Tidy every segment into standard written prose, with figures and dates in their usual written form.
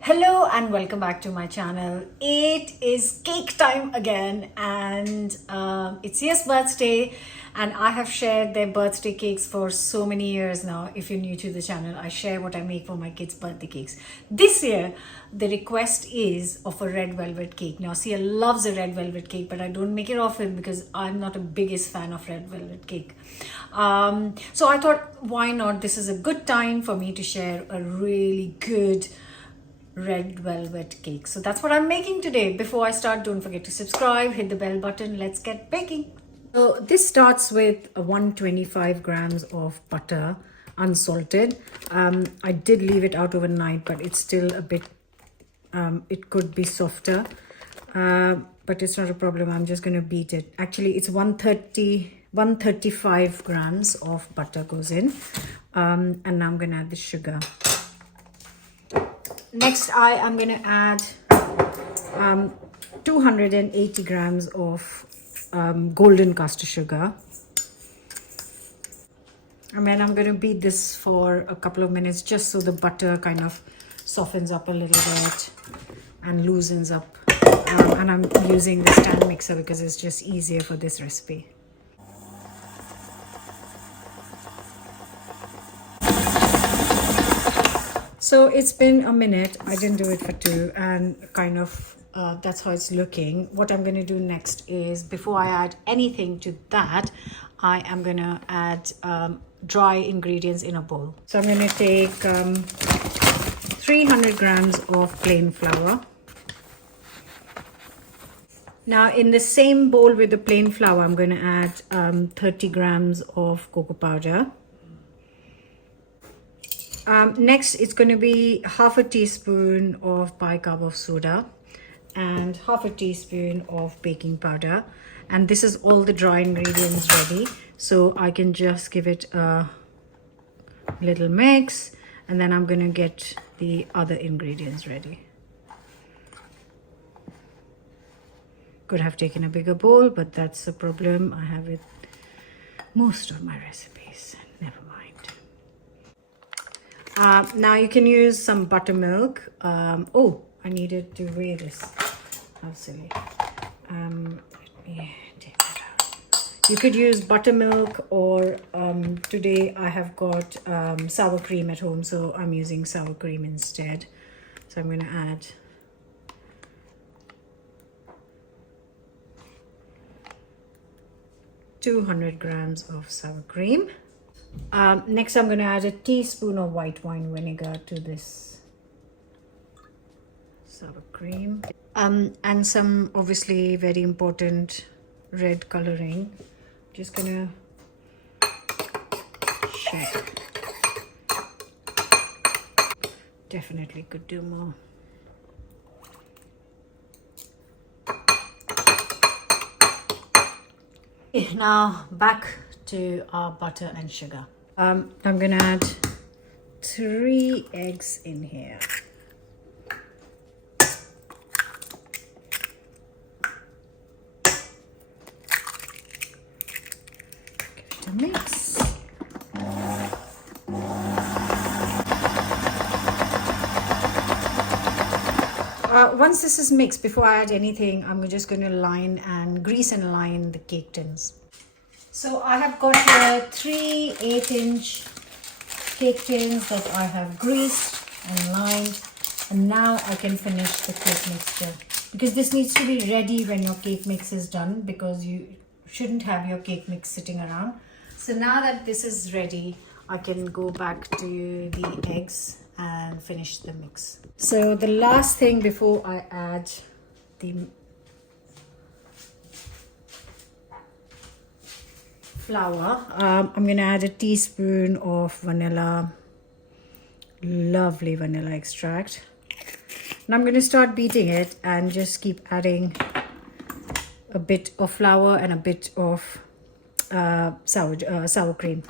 Hello and welcome back to my channel. It is cake time again, and it's Ya's birthday, and I have shared their birthday cakes for so many years now. If you're new to the channel, I share what I make for my kids' birthday cakes. This year, the request is of a red velvet cake. Now, Sia loves a red velvet cake, but I don't make it often because I'm not a biggest fan of red velvet cake. So I thought, why not? This is a good time for me to share a really good red velvet cake. So that's what I'm making today. Before I start, don't forget to subscribe, hit the bell button. Let's get baking. So this starts with 125 grams of butter, unsalted. I did leave it out overnight, but it's still a bit, it could be softer, but it's not a problem. I'm just going to beat it. Actually, it's 135 grams of butter goes in. And now I'm going to add the sugar. Next, I am going to add 280 grams of golden caster sugar. And then I'm going to beat this for a couple of minutes just so the butter kind of softens up a little bit and loosens up. And I'm using the stand mixer because it's just easier for this recipe. So it's been a minute. I didn't do it for two, and kind of that's how it's looking. What I'm going to do next is, before I add anything to that, I am going to add dry ingredients in a bowl. So I'm going to take 300 grams of plain flour. Now in the same bowl with the plain flour, I'm going to add 30 grams of cocoa powder. Next, it's going to be half a teaspoon of bicarb of soda and half a teaspoon of baking powder. And this is all the dry ingredients ready. So I can just give it a little mix, and then I'm going to get the other ingredients ready. Could have taken a bigger bowl, but that's the problem I have with most of my recipes. Never mind. Now you can use some buttermilk. Oh, I needed to weigh this. How silly. Let me take that out. You could use buttermilk, or today I have got sour cream at home, so I'm using sour cream instead. So I'm going to add ,200 grams of sour cream. Next, I'm going to add a teaspoon of white wine vinegar to this sour cream. And some, obviously, very important red coloring. Just going to check. Definitely could do more. Now back to our butter and sugar. I'm going to add 3 eggs in here. Give it a mix. Once this is mixed, before I add anything, I'm just going to line and grease and line the cake tins. So I have got here 3 8-inch cake tins that I have greased and lined, and now I can finish the cake mixture, because this needs to be ready when your cake mix is done, because you shouldn't have your cake mix sitting around. So now that this is ready, I can go back to the eggs and finish the mix. So the last thing before I add the flour, I'm going to add a teaspoon of vanilla, lovely vanilla extract. And I'm going to start beating it and just keep adding a bit of flour and a bit of sour cream.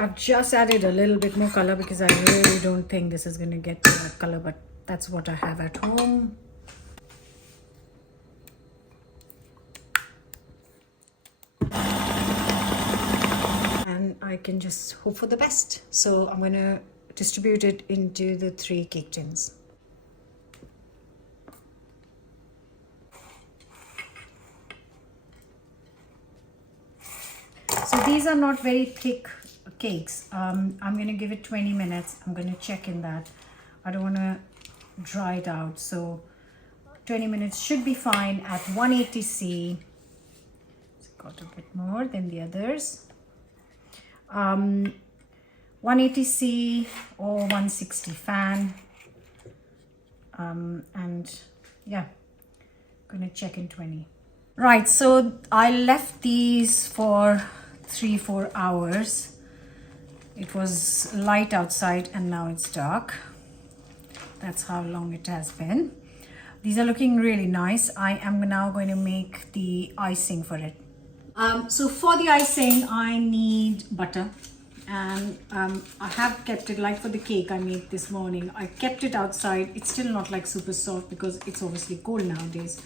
I've just added a little bit more color because I really don't think this is going to get to that color, but that's what I have at home. And I can just hope for the best. So I'm going to distribute it into the 3 cake tins. So these are not very thick cakes. I'm going to give it 20 minutes. I'm going to check in that. I don't want to dry it out. So 20 minutes should be fine at 180C. It's got a bit more than the others. 180C or 160 fan. And yeah, going to check in 20. Right, so I left these for 3-4 hours. It was light outside and now it's dark. That's how long it has been. These are looking really nice. I am now going to make the icing for it. So for the icing, I need butter. And I have kept it, like for the cake I made this morning, I kept it outside. It's still not like super soft because it's obviously cold nowadays.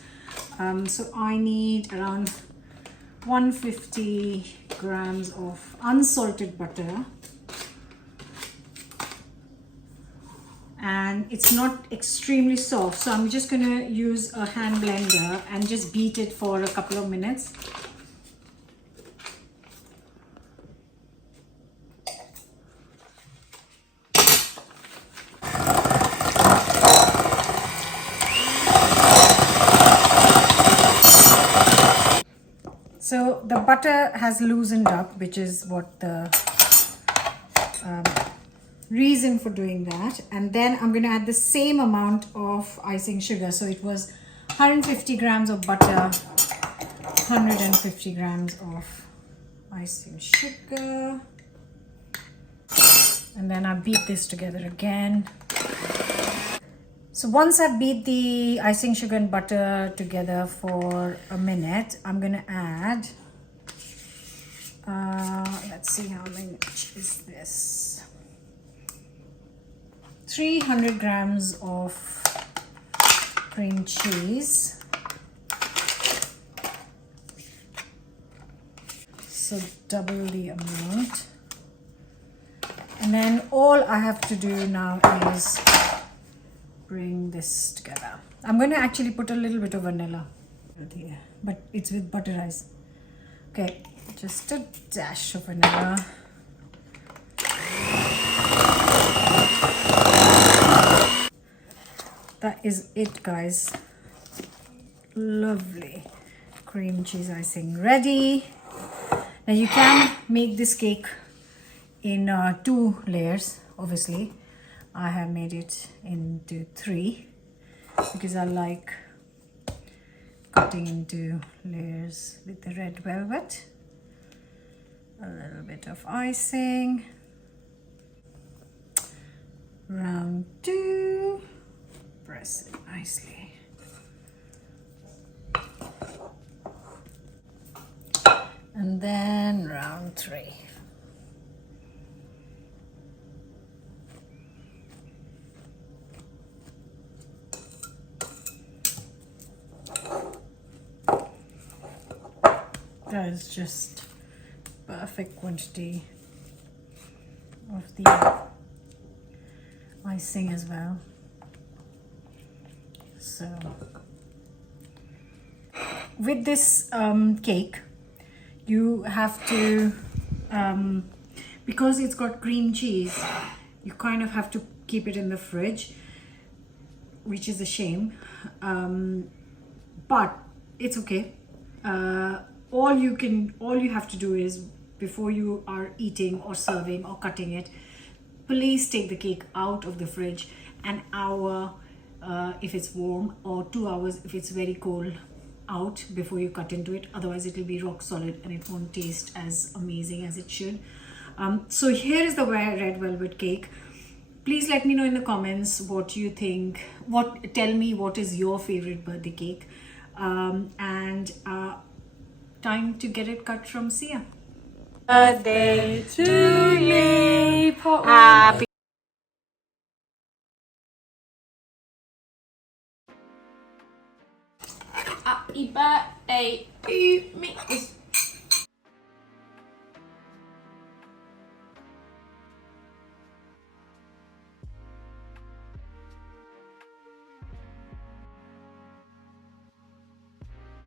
So I need around 150 grams of unsalted butter. And it's not extremely soft, so I'm just going to use a hand blender and just beat it for a couple of minutes. So the butter has loosened up, which is what the reason for doing that. And then I'm going to add the same amount of icing sugar. So it was 150 grams of butter, 150 grams of icing sugar. And then I beat this together again. So once I beat the icing sugar and butter together for a minute, I'm going to add, let's see how much is this. 300 grams of cream cheese. So double the amount. And then all I have to do now is bring this together. I'm going to actually put a little bit of vanilla here, but it's with butter ice. Okay, just a dash of vanilla. That is it, guys. Lovely cream cheese icing ready. Now you can make this cake in 2 layers, obviously. I have made it into 3 because I like cutting into layers with the red velvet. A little bit of icing. Round 2. Press it nicely. And then round 3. That is just perfect quantity of the icing as well. So with this cake, you have to, because it's got cream cheese, you kind of have to keep it in the fridge, which is a shame, but it's okay. All you have to do is, before you are eating or serving or cutting it, please take the cake out of the fridge an hour if it's warm, or 2 hours if it's very cold out, before you cut into it. Otherwise it will be rock solid and it won't taste as amazing as it should. So here is the red velvet cake. Please let me know in the comments what you think. Tell me what is your favorite birthday cake, and time to get it cut from Sia. birthday to you. Happy Happy birthday to me.